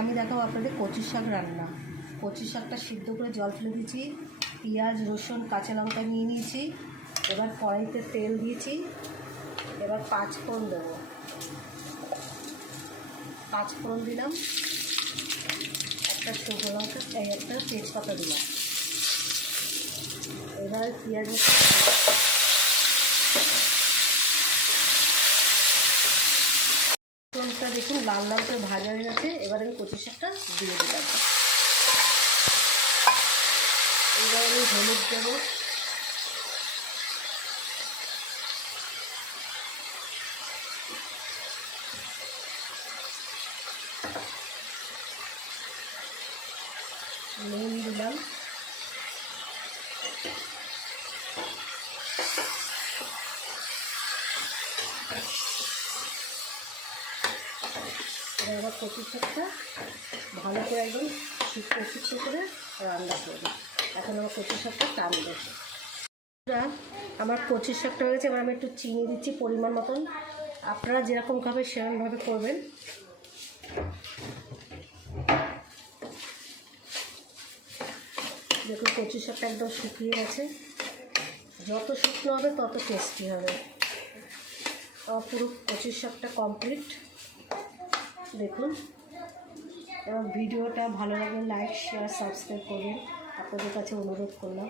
আমি দেখাবো আপনাদের কচুর শাক রান্না। কচুর শাকটা সিদ্ধ করে জল ফেলে দিয়েছি, পেঁয়াজ রসুন কাঁচা লঙ্কা নিয়ে নিয়েছি। এবার কড়াইতে তেল দিয়েছি, এবার 5 ফোড়ন দেবো। 5 ফোড়ন দিলাম, একটা শুকনো লঙ্কা, একটা তেজপাতা দিলাম। এবার পেঁয়াজ রসুনটা দেখুন লাল লাল করে ভাজা হয়ে গেছে। এবার আমি কচুর শাকটা দিয়ে দিলাম। এবার আমি হলুদ দেবো, নুন দিলাম, এবার কচুর শাকটা ভালো করে একদম শুকনো করে রান্না করবো। এখন আমার কচুর শাকটা টানবে। আমার কচুর শাকটা হয়ে গেছে। এবার আমি একটু চিনি দিচ্ছি পরিমাণ মতন। আপনারা যেরকম খাবেন সেরকমভাবে করবেন। দেখুন কচুর শাকটা একদম শুকিয়ে গেছে। যত শুকনো হবে তত টেস্টি হবে। আমার পুরো কচুর শাকটা কমপ্লিট। দেখুন, এবং ভিডিওটা ভালো লাগলে লাইক শেয়ার সাবস্ক্রাইব করবেন, আপনাদের কাছে অনুরোধ করলাম।